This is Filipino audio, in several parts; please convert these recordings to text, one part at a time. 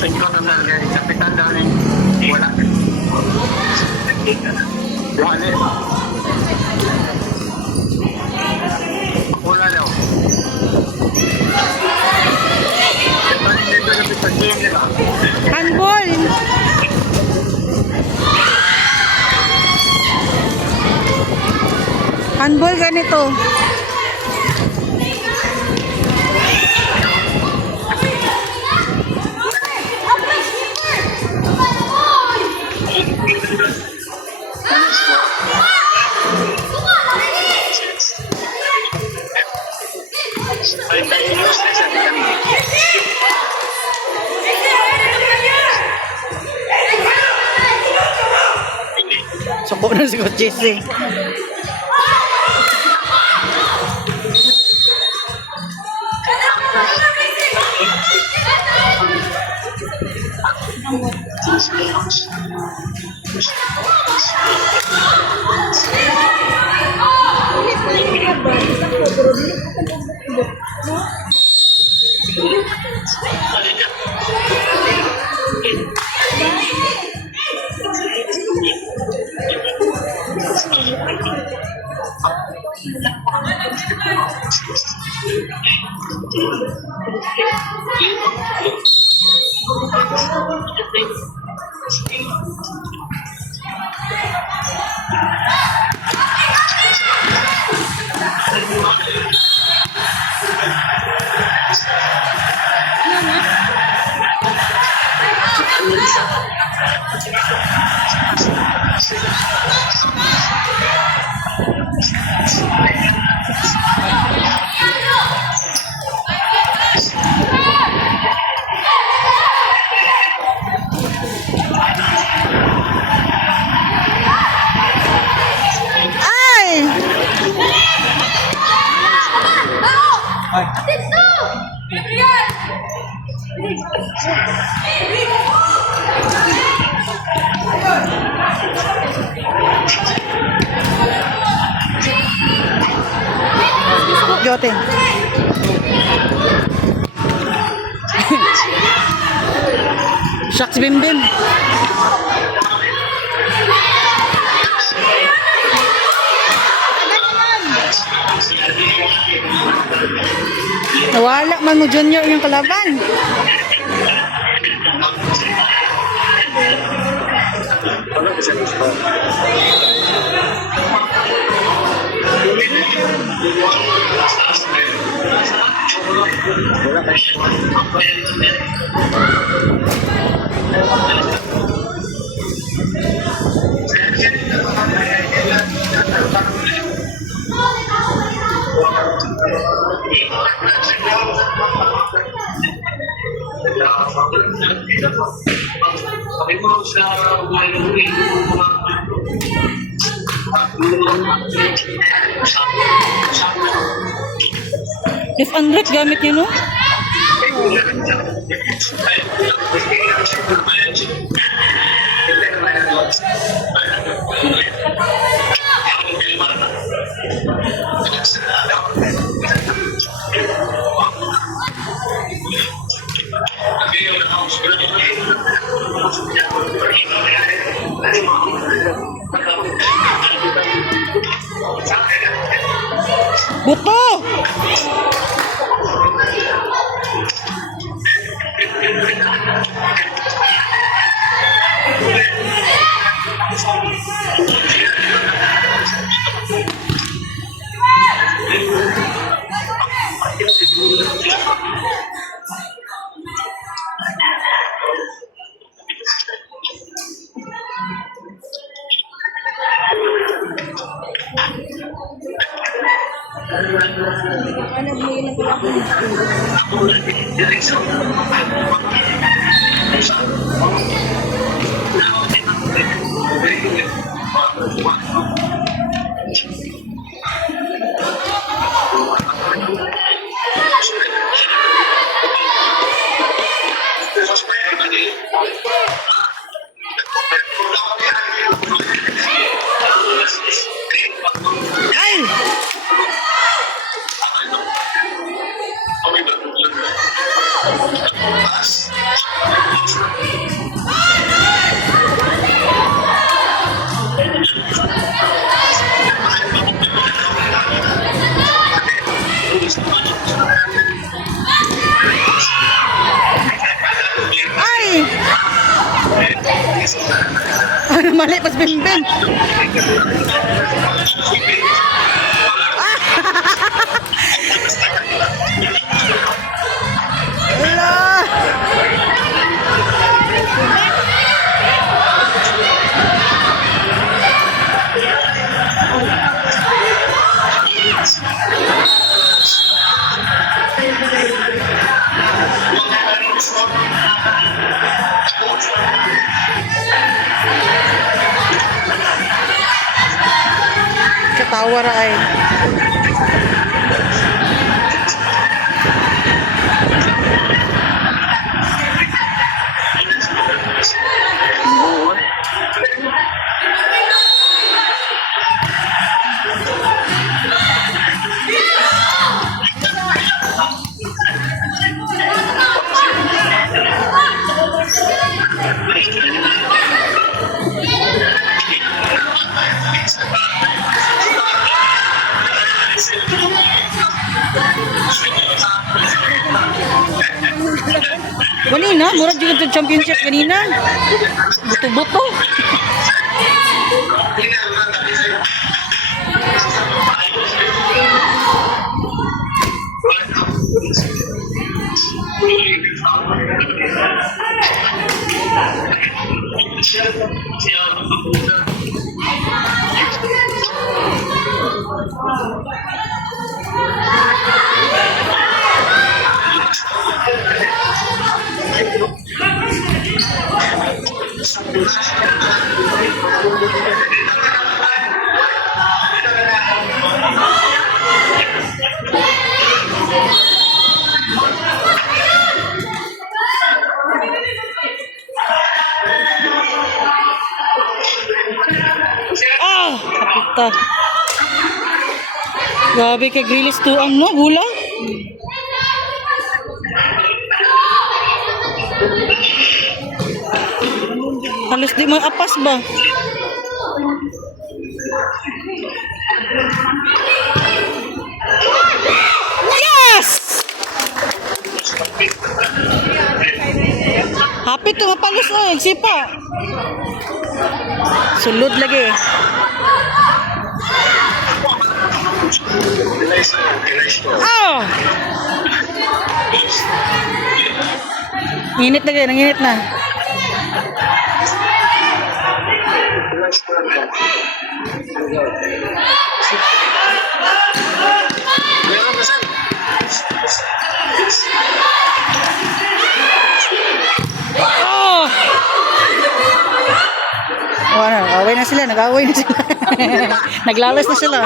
Sa inyo na kapitan dahil wala. Wala daw. Handball. Handball ganito. Suko na si Coaches eh. Joten. Shucks bim bim. Nawala man mo Junior yung kalaban. If unlock gamit niyo no? Buto! Mali pas bimbing. Ala. Katawa ra ay. Kanina, murag juga sa championship kanina. Buto-buto. Ah, kapita. Grabe kay Grilis tuang no, gula. Halos di man apas ba? Yes! Happy to mapalos na, sipa. Sulod lagi. Ah! Init na kayo, nanginit na. Oh! Away na sila, nag-away na sila. Naglalas na sila.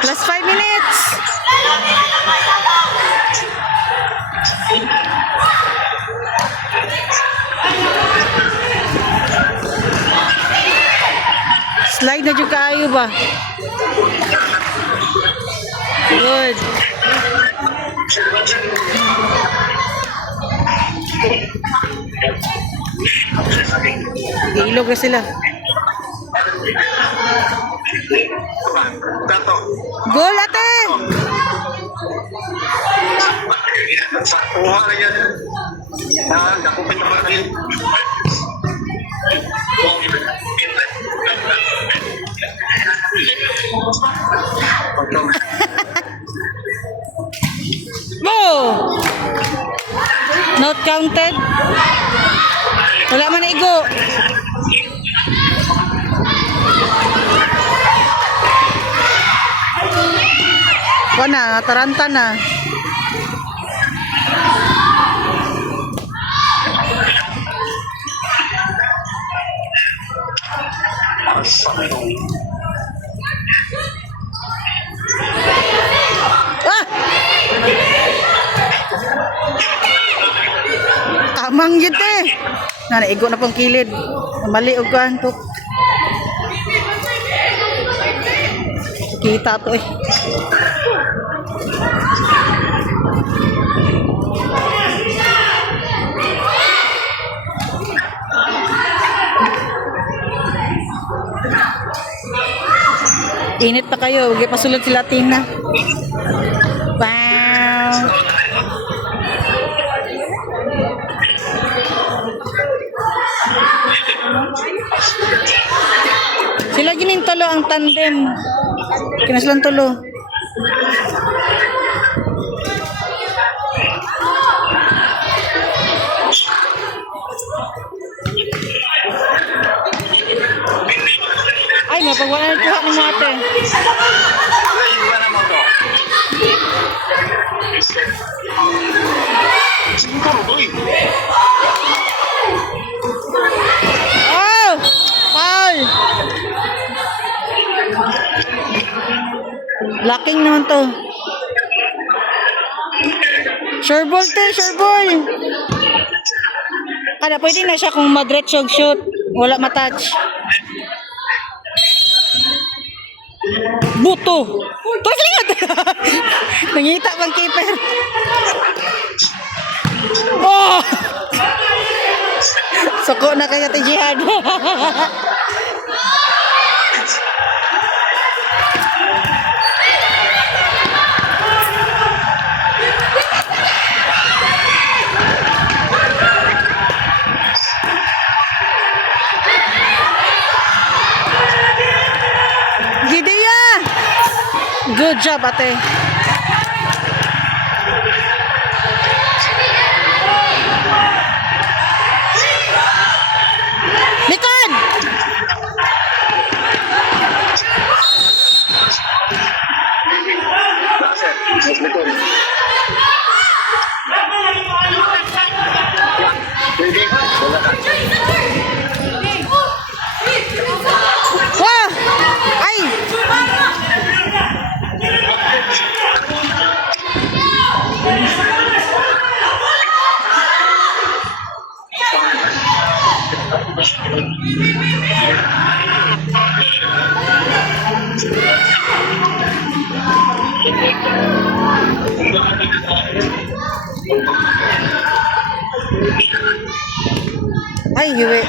Plus 5 minutes. Slide na juga kayo ba? Good. Ilog na sila. Goal ate! Kuha na yan. Nakakupit naman rin. Go! Not counted. Wala man na igo. Wala, taranta na. Ah! Tamang yun eh. Naigo na pang kilid. Mali og kanto. Kita to eh. Init pa kayo. Huwag pasulod sila Tina. Wow! Sila gining tulo ang tandem. Kinaslan tulo. Ay, mapagwala na kuha ng mga ate. Iwan mo to. Oh! Paul! Locking naman to. Sure ball to, sure ball. Kada pwede na siya kung madretso shoot. Wala matouch. Buto! Paglingat! Nangita pang keeper. Oh! Soko na kaya ti Jihad. Gideya! Good job, ate. Likod! Wah! Ay! Ay, hiwi.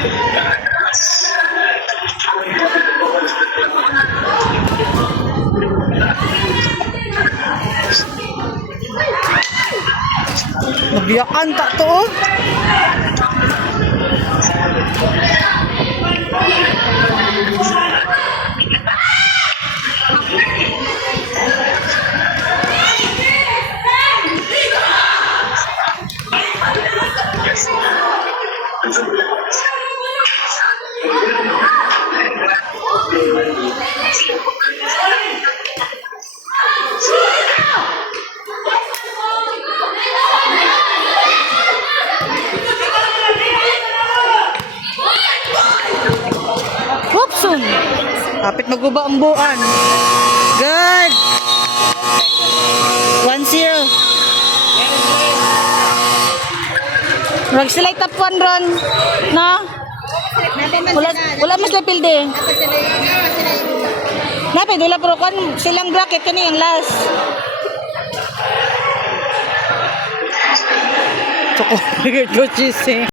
Nabiyakan tak to oh. Whoopsun! Kapit maguba ang buwan. Good! 1-0. Rag sila top 1 ron. No? Wala mas na pilde. Napay, wala pero kan silang bracket kani ang last. Tsoko, go cheese.